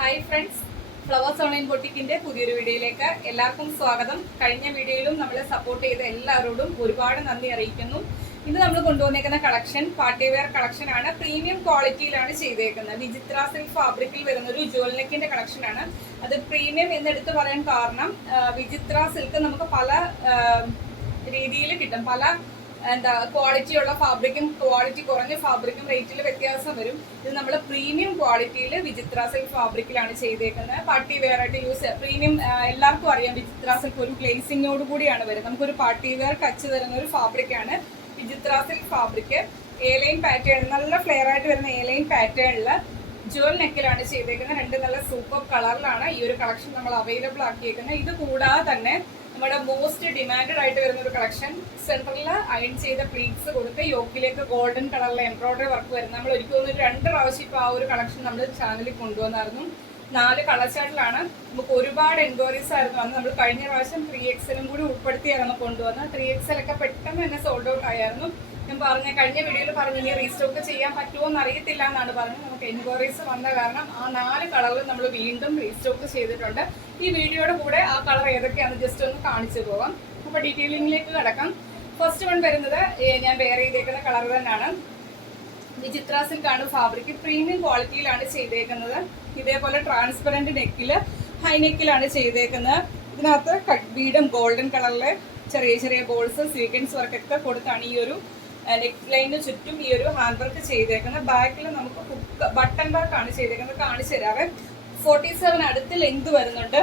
Hi friends, flowers online ബൊട്ടിക്കിന്റെ പുതിയൊരു വീഡിയോയിലേക്ക് എല്ലാവർക്കും സ്വാഗതം. കഴിഞ്ഞ വീഡിയോയിലും നമ്മളെ സപ്പോർട്ട് ചെയ്ത എല്ലാവരോടും ഒരുപാട് നന്ദി അറിയിക്കുന്നു. ഇന്ന് നമ്മൾ കൊണ്ടുവന്നേക്കുന്ന കളക്ഷൻ പാർട്ടി വെയർ കളക്ഷൻ ആണ്. പ്രീമിയം ക്വാളിറ്റിയിലാണ് ചെയ്തേക്കുന്നത്. വിചിത്ര സിൽക്ക് ഫാബ്രിക്കിൽ വരുന്ന ഒരു ജുവൽ നെക്കിന്റെ കളക്ഷൻ ആണ്. അത് പ്രീമിയം എന്നെടുത്ത് പറയാൻ കാരണം വിചിത്ര സിൽക്ക് നമുക്ക് പല രീതിയിൽ കിട്ടും. പല ക്വാളിറ്റി ഉള്ള ഫാബ്രിക്കും ക്വാളിറ്റി കുറഞ്ഞ ഫാബ്രിക്കും റേറ്റിൽ വ്യത്യാസം വരും. ഇത് നമ്മൾ പ്രീമിയം ക്വാളിറ്റിയിൽ വിചിത്ര സിൽക്ക് ഫാബ്രിക്കിലാണ് ചെയ്തേക്കുന്നത്. പാർട്ടി വെയർ ആയിട്ട് യൂസ് പ്രീമിയം എല്ലാവർക്കും അറിയാം. വിചിത്ര സിൽക്ക് ഒരു ഗ്ലേസിങ്ങോട് കൂടിയാണ് വരുന്നത്. നമുക്കൊരു പാർട്ടി വെയർ ടച്ച് തരുന്ന ഒരു ഫാബ്രിക്കാണ് വിചിത്ര സിൽക്ക് ഫാബ്രിക്. എ-ലൈൻ പാറ്റേൺ, നല്ല ഫ്ലെയർ ആയിട്ട് വരുന്ന എ-ലൈൻ പാറ്റേണില് ജുവൽ നെക്കിലാണ് ചെയ്തേക്കുന്നത്. രണ്ട് നല്ല സൂപ്പർ കളറിലാണ് ഈ ഒരു കളക്ഷൻ നമ്മൾ അവൈലബിൾ ആക്കിയേക്കുന്നത്. ഇത് കൂടാതെ തന്നെ നമ്മുടെ മോസ്റ്റ് ഡിമാൻഡഡ് ആയിട്ട് വരുന്ന ഒരു കളക്ഷൻ, സെൻട്രലിൽ അയൺ ചെയ്ത പ്ലീറ്റ്സ് കൊടുത്ത് യോക്കിലേക്ക് ഗോൾഡൻ കളറിലെ എംബ്രോയിഡറി വർക്ക് വരുന്നത്. നമ്മൾ ഒരിക്കലും 2 പ്രാവശ്യം ഇപ്പോൾ ആ ഒരു കളക്ഷൻ നമ്മൾ ചാനലിൽ കൊണ്ടുവന്നായിരുന്നു. 4 കളർ ചാർട്ടിലാണ്. നമുക്ക് ഒരുപാട് എൻക്വയറീസ് ആയിരുന്നു വന്നത്. നമ്മൾ കഴിഞ്ഞ പ്രാവശ്യം 3XL കൂടി ഉൾപ്പെടുത്തിയായിരുന്നു കൊണ്ടുവന്നത്. 3XL ഒക്കെ പെട്ടെന്ന് തന്നെ സോൾഡ് ഔട്ട് ആയിരുന്നു. ഞാൻ കഴിഞ്ഞ വീഡിയോയിൽ പറഞ്ഞു ഇനി റീസ്റ്റോക്ക് ചെയ്യാൻ പറ്റുമോ എന്ന് അറിയത്തില്ല എന്നാണ് പറഞ്ഞത്. നമുക്ക് എൻക്വയറീസ് വന്ന കാരണം ആ 4 കളറിൽ നമ്മൾ വീണ്ടും റീസ്റ്റോക്ക് ചെയ്തിട്ടുണ്ട്. ഈ വീഡിയോയുടെ കൂടെ ആ കളർ ഏതൊക്കെയാണെന്ന് ജസ്റ്റ് ഒന്ന് കാണിച്ചു പോകാം. അപ്പോൾ ഡീറ്റെയിലിംഗിലേക്ക് കിടക്കാം. ഫസ്റ്റ് വൺ വരുന്നത് ഞാൻ വെയർ ചെയ്തേക്കുന്ന കളർ തന്നെയാണ്. വിചിത്ര സിൽക്ക് ആണ് ഫാബ്രിക്. പ്രീമിയം ക്വാളിറ്റിയിലാണ് ചെയ്തേക്കുന്നത്. ഇതേപോലെ ട്രാൻസ്പെറന്റ് നെക്കില് ഹൈ നെക്കിലാണ് ചെയ്തേക്കുന്നത്. ഇതിനകത്ത് കട്ട് ബീഡും ഗോൾഡൻ കളറിലെ ചെറിയ ചെറിയ ബോൾസ് സീക്വൻസ് വർക്കൊക്കെ കൊടുത്താണ് ഈ ഒരു നെക്ക് ലൈനിന് ചുറ്റും ഈ ഒരു ഹാൻഡ് വർക്ക് ചെയ്തേക്കുന്നത്. ബാക്കിൽ നമുക്ക് ബട്ടൺ വർക്ക് ആണ് ചെയ്തേക്കുന്നത്. കാണിച്ചു തരാവേ. 47 അടുത്ത് ലെങ്ത് വരുന്നുണ്ട്.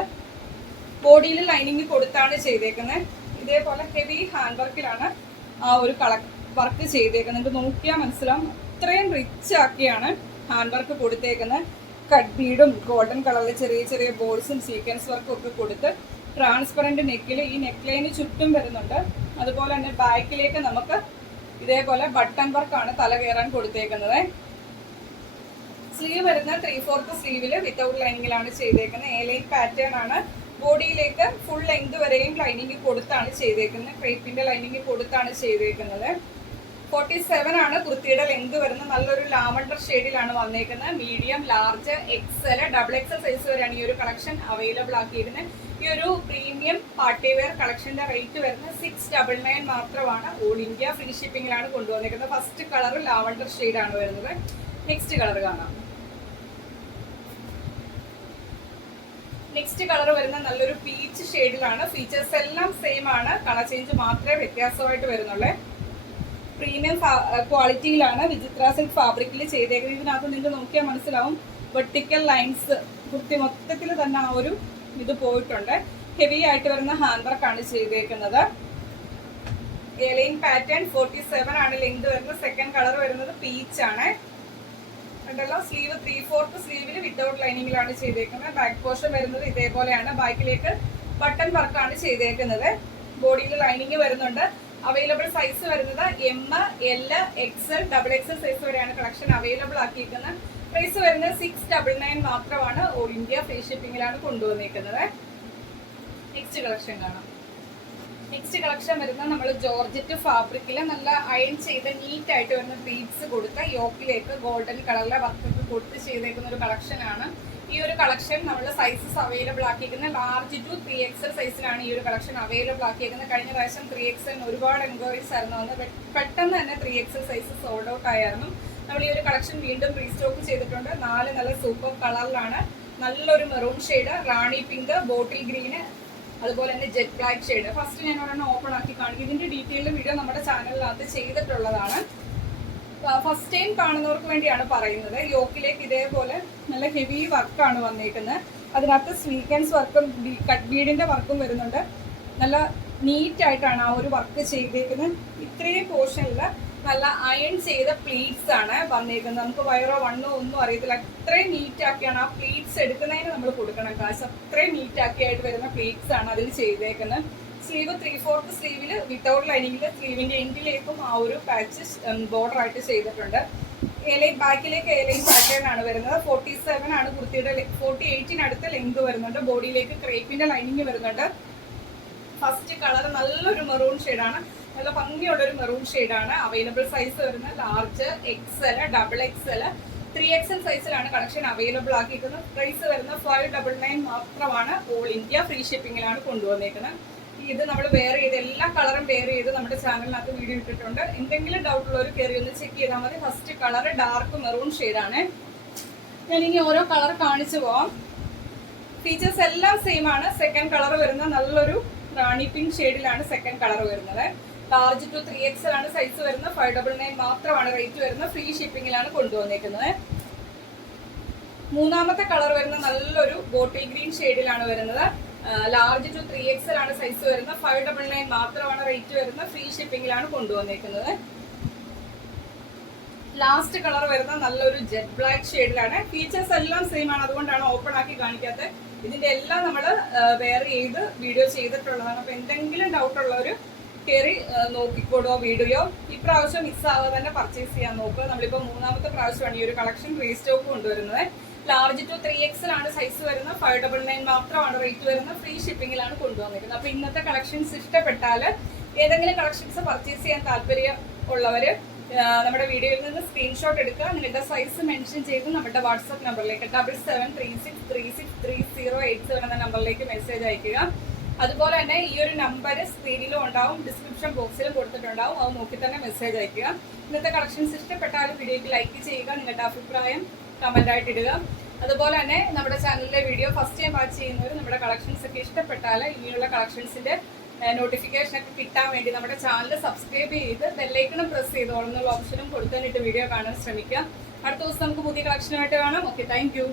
ബോഡിയിൽ ലൈനിങ് കൊടുത്താണ് ചെയ്തേക്കുന്നത്. ഇതേപോലെ ഹെവി ഹാൻഡ് വർക്കിലാണ് ആ ഒരു വർക്ക് ചെയ്തേക്കുന്നത്. നിങ്ങൾക്ക് നോക്കിയാൽ മനസ്സിലാവും. അത്രയും റിച്ച് ആക്കിയാണ് ഹാൻഡ് വർക്ക് കൊടുത്തേക്കുന്നത്. കട്ട് ബീഡും ഗോൾഡൻ കളറിൽ ചെറിയ ചെറിയ ബോൾസും സീക്വൻസ് വർക്കും ഒക്കെ കൊടുത്ത് ട്രാൻസ്പെറന്റ് നെക്കിൽ ഈ നെക്ക് ലൈന് ചുറ്റും വരുന്നുണ്ട്. അതുപോലെ തന്നെ ബാക്കിലേക്ക് നമുക്ക് ഇതേപോലെ ബട്ടൺ വർക്കാണ് തല കയറാൻ കൊടുത്തേക്കുന്നത്. സ്ലീവ് വരുന്ന 3/4 സ്ലീവില് വിത്തൗട്ട് ലൈനിങ്ങിലാണ് ചെയ്തേക്കുന്നത്. എ-ലൈൻ പാറ്റേൺ ആണ്. ബോഡിയിലേക്ക് ഫുൾ ലെങ്ത് വരെയും ലൈനിങ് കൊടുത്താണ് ചെയ്തേക്കുന്നത്. ക്രേപ്പിന്റെ ലൈനിങ് കൊടുത്താണ് ചെയ്തേക്കുന്നത്. 47 ആണ് കുർത്തിയുടെ ലെങ്ത് വരുന്നത്. നല്ലൊരു ലാവണ്ടർ ഷെയ്ഡിലാണ് വന്നേക്കുന്നത്. Medium, large, XL, XXL size വരെയാണ് ഈ ഒരു കളക്ഷൻ അവൈലബിൾ ആക്കിയിരുന്നത്. ഈ ഒരു പ്രീമിയം പാർട്ടി വെയർ കളക്ഷന്റെ റേറ്റ് വരുന്നത് 699 മാത്രമാണ്. ഓൾ ഇന്ത്യ ഫ്രീ ഷിപ്പിംഗിലാണ് കൊണ്ടുവന്നേക്കുന്നത്. ഫസ്റ്റ് കളർ ലാവണ്ടർ ഷെയ്ഡാണ് വരുന്നത്. നെക്സ്റ്റ് കളർ കാണാം. നെക്സ്റ്റ് കളർ വരുന്ന നല്ലൊരു പീച്ച് ഷെയ്ഡിലാണ്. ഫീച്ചേഴ്സ് എല്ലാം സെയിം ആണ്. കളർ ചേഞ്ച് മാത്രമേ വ്യത്യാസമായിട്ട് വരുന്നുള്ളൂ. പ്രീമിയം ക്വാളിറ്റിയിലാണ് വിചിത്ര സിൽക്ക് ഫാബ്രിക്കിൽ ചെയ്തേക്കുന്നത്. ഇതിനകത്ത് നിങ്ങൾക്ക് നോക്കിയാൽ മനസ്സിലാവും. വെർട്ടിക്കൽ ലൈൻസ് കുർത്തി മൊത്തത്തിൽ തന്നെ ആ ഒരു ഇത് പോയിട്ടുണ്ട്. ഹെവി ആയിട്ട് വരുന്ന ഹാൻഡ് വർക്കാണ് ചെയ്തേക്കുന്നത്. എ-ലൈൻ പാറ്റേൺ 47 ആണ് ലെങ്ത് വരുന്നത്. സെക്കൻഡ് കളർ വരുന്നത് പീച്ച് ആണ്. കണ്ടല്ലോ. സ്ലീവ് 3/4 സ്ലീവിൽ വിത്തൗട്ട് ലൈനിങ്ങിലാണ് ചെയ്തേക്കുന്നത്. ബാക്ക് പോർഷൻ വരുന്നത് ഇതേപോലെയാണ്. ബാക്കിലേക്ക് ബട്ടൺ വർക്കാണ് ചെയ്തേക്കുന്നത്. ബോഡിയിൽ ലൈനിങ് വരുന്നുണ്ട്. അവൈലബിൾ സൈസ് വരുന്നത് M, L, XL, XXL size വരെയാണ് കളക്ഷൻ അവൈലബിൾ ആക്കിയിരിക്കുന്നത്. പ്രൈസ് വരുന്നത് 699 മാത്രമാണ്. ഓൾ ഇന്ത്യ ഫ്രീ ഷിപ്പിംഗിലാണ് കൊണ്ടുവന്നേക്കുന്നത്. നെക്സ്റ്റ് കളക്ഷൻ കാണാം. നെക്സ്റ്റ് കളക്ഷൻ വരുന്നത് നമ്മൾ ജോർജറ്റ് ഫാബ്രിക്കിൽ നല്ല അയൺ ചെയ്ത് നീറ്റ് ആയിട്ട് വരുന്ന ബീഡ്സ് കൊടുത്ത യോക്കിലേക്ക് ഗോൾഡൻ കളറിലെ വർക്കൊക്കെ കൊടുത്ത് ചെയ്തേക്കുന്ന ഒരു കളക്ഷൻ ആണ്. ഈ ഒരു കളക്ഷൻ നമ്മൾ സൈസസ് അവൈലബിൾ ആക്കിയിരിക്കുന്നത് ലാർജ് ടു 3XL സൈസിലാണ് ഈ ഒരു കളക്ഷൻ അവൈലബിൾ ആക്കിയിരിക്കുന്നത്. കഴിഞ്ഞ പ്രാവശ്യം 3XL ഒരുപാട് എൻക്വയറീസ് ആയിരുന്നു വന്നത്. പെട്ടെന്ന് തന്നെ 3XL സൈസ് സോൾഡ് ഔട്ട് ആയിരുന്നു. നമ്മൾ ഈ ഒരു കളക്ഷൻ വീണ്ടും റീസ്റ്റോക്ക് ചെയ്തിട്ടുണ്ട്. 4 നല്ല സൂപ്പർ കളറിലാണ്. നല്ലൊരു മെറൂൺ ഷെയ്ഡ്, റാണി പിങ്ക്, ബോട്ടിൽ ഗ്രീന്, അതുപോലെ തന്നെ ജെറ്റ് ബ്ലാക്ക് ഷെയ്ഡ്. ഫസ്റ്റ് ഞാൻ ഒരെണ്ണം ഓപ്പൺ ആക്കി കാണിക്കും. ഇതിന്റെ ഡീറ്റെയിൽഡ് വീഡിയോ നമ്മുടെ ചാനലിനകത്ത് ചെയ്തിട്ടുള്ളതാണ്. ഫസ്റ്റ് ടൈം കാണുന്നവർക്ക് വേണ്ടിയാണ് പറയുന്നത്. യോക്കിലേക്ക് ഇതേപോലെ നല്ല ഹെവി വർക്കാണ് വന്നേക്കുന്നത്. അതിനകത്ത് സ്വീക്വൻസ് വർക്കും കട്ട് ബീഡിന്റെ വർക്കും വരുന്നുണ്ട്. നല്ല നീറ്റ് ആയിട്ടാണ് ആ ഒരു വർക്ക് ചെയ്തേക്കുന്നത്. ഇത്രയും പോർഷനിൽ നല്ല അയൺ ചെയ്ത പ്ലീറ്റ്സ് ആണ് വന്നേക്കുന്നത്. നമുക്ക് വയറോ വണ്ണോ ഒന്നും അറിയത്തില്ല. അത്രയും നീറ്റ് ആക്കിയാണ് ആ പ്ലീറ്റ്സ് എടുക്കുന്നതിന് നമ്മൾ കൊടുക്കണം കാശ്. അത്രയും നീറ്റ് ആക്കിയായിട്ട് വരുന്ന പ്ലീറ്റ്സ് ആണ് അതിൽ ചെയ്തേക്കുന്നത്. സ്ലീവ് 3/4 സ്ലീവില് വിത്തൗട്ട് ലൈനിങ്ങില് സ്ലീവിന്റെ എൻഡിലേക്കും ആ ഒരു പാച്ച് ബോർഡർ ആയിട്ട് ചെയ്തിട്ടുണ്ട്. ബാക്കിലേക്ക് എ-ലൈൻ പാറ്റേൺ ആണ് വരുന്നത്. 47 ആണ് കുർത്തിയുടെ. 48 അടുത്ത് ലെങ്ത് വരുന്നുണ്ട്. ബോഡിയിലേക്ക് ക്രേപ്പിന്റെ ലൈനിങ് വരുന്നുണ്ട്. ഫസ്റ്റ് കളർ നല്ലൊരു മെറൂൺ ഷെയ്ഡാണ്. നല്ല ഭംഗിയുള്ളൊരു മെറൂൺ ഷെയ്ഡാണ്. അവൈലബിൾ സൈസ് വരുന്നത് ലാർജ്, XL, XXL, 3XL സൈസിലാണ് കളക്ഷൻ അവൈലബിൾ ആക്കിയിരിക്കുന്നത്. പ്രൈസ് വരുന്ന 599 മാത്രമാണ്. ഓൾ ഇന്ത്യ ഫ്രീ ഷിപ്പിംഗിലാണ് കൊണ്ടുവന്നേക്കുന്നത്. ഇത് നമ്മൾ വെയർ ചെയ്ത് എല്ലാ കളറും വെയർ ചെയ്ത് നമ്മുടെ ചാനലിനകത്ത് വീഡിയോ ഇട്ടിട്ടുണ്ട്. എന്തെങ്കിലും ഡൗട്ട് ഉള്ളവർ കയറി ഒന്ന് ചെക്ക് ചെയ്താൽ മതി. ഫസ്റ്റ് കളർ ഡാർക്ക് മെറൂൺ ഷെയ്ഡാണ്. ഞാൻ ഇനി ഓരോ കളർ കാണിച്ചു പോവാം. ഫീച്ചേഴ്സ് എല്ലാം സെയിം ആണ്. സെക്കൻഡ് കളർ വരുന്ന നല്ലൊരു റാണി പിങ്ക് ഷെയ്ഡിലാണ് സെക്കൻഡ് കളർ വരുന്നത്. ലാർജ് ടു 3XL ആണ് സൈസ് വരുന്നത്. 599 മാത്രമാണ് റേറ്റ് വരുന്നത്. ഫ്രീ ഷിപ്പിംഗിലാണ് കൊണ്ടുവന്നേക്കുന്നത്. മൂന്നാമത്തെ കളർ വരുന്ന നല്ലൊരു ബോട്ടിൽ ഗ്രീൻ ഷെയ്ഡിലാണ് വരുന്നത്. ലാർജ് ടു 3XL ആണ് സൈസ് വരുന്നത്. 599 മാത്രമാണ് റേറ്റ് വരുന്നത്. ഫ്രീ ഷിപ്പിംഗിലാണ് കൊണ്ടുവന്നേക്കുന്നത്. ലാസ്റ്റ് കളർ വരുന്ന നല്ലൊരു ജെറ്റ് ബ്ലാക്ക് ഷെയ്ഡിലാണ്. ഫീച്ചേഴ്സ് എല്ലാം സെയിം ആണ്, അതുകൊണ്ടാണ് ഓപ്പൺ ആക്കി കാണിക്കാത്തത്. ഇതിന്റെ എല്ലാം നമ്മൾ വെയർ ചെയ്ത് വീഡിയോ ചെയ്തിട്ടുള്ളതാണ്. അപ്പൊ എന്തെങ്കിലും ഡൗട്ട് ഉള്ളവർ കയറി നോക്കിക്കോടോ വീഡിയോ. ഇപ്രാവശ്യം മിസ്സാവാതെ തന്നെ പർച്ചേസ് ചെയ്യാൻ നോക്കുക. നമ്മളിപ്പോൾ മൂന്നാമത്തെ പ്രാവശ്യമാണ് ഈ ഒരു കളക്ഷൻ റീസ്റ്റോക്ക് കൊണ്ടുവരുന്നത്. ലാർജ് ടു 3XL ആണ് സൈസ് വരുന്നത്. 599 മാത്രമാണ് റേറ്റ് വരുന്നത്. ഫ്രീ ഷിപ്പിംഗിലാണ് കൊണ്ടുവന്നിരിക്കുന്നത്. അപ്പൊ ഇന്നത്തെ കളക്ഷൻസ് ഇഷ്ടപ്പെട്ടാൽ ഏതെങ്കിലും കളക്ഷൻസ് പർച്ചേസ് ചെയ്യാൻ താല്പര്യം ഉള്ളവര് നമ്മുടെ വീഡിയോയിൽ നിന്ന് സ്ക്രീൻഷോട്ട് എടുക്കുക. നിങ്ങളുടെ സൈസ് മെൻഷൻ ചെയ്ത് നമ്മുടെ വാട്സ്ആപ്പ് നമ്പറിലേക്ക് 7736363087 എന്ന നമ്പറിലേക്ക് മെസ്സേജ് അയക്കുക. അതുപോലെ തന്നെ ഈ ഒരു നമ്പർ സ്ക്രീനിലും ഉണ്ടാവും, ഡിസ്ക്രിപ്ഷൻ ബോക്സിലും കൊടുത്തിട്ടുണ്ടാവും. അത് നോക്കി തന്നെ മെസ്സേജ് അയക്കുക. ഇന്നത്തെ കളക്ഷൻസ് ഇഷ്ടപ്പെട്ടാലും വീഡിയോയ്ക്ക് ലൈക്ക് ചെയ്യുക. നിങ്ങളുടെ അഭിപ്രായം കമന്റ് ആയിട്ട് ഇടുക. അതുപോലെ തന്നെ നമ്മുടെ ചാനലിലെ വീഡിയോ ഫസ്റ്റ് ടൈം വാച്ച് ചെയ്യുന്നവർ നമ്മുടെ കളക്ഷൻസ് ഒക്കെ ഇഷ്ടപ്പെട്ടാൽ ഇനിയുള്ള കളക്ഷൻസിന്റെ നോട്ടിഫിക്കേഷൻ ഒക്കെ കിട്ടാൻ വേണ്ടി നമ്മുടെ ചാനൽ സബ്സ്ക്രൈബ് ചെയ്ത് ബെല്ലൈക്കണും പ്രസ് ചെയ്തോളെന്നുള്ള ഓപ്ഷനും കൊടുക്കാനായിട്ട് വീഡിയോ കാണാൻ ശ്രമിക്കുക. അടുത്ത ദിവസം നമുക്ക് പുതിയ കളക്ഷനുമായിട്ട് കാണാം. Okay, thank you.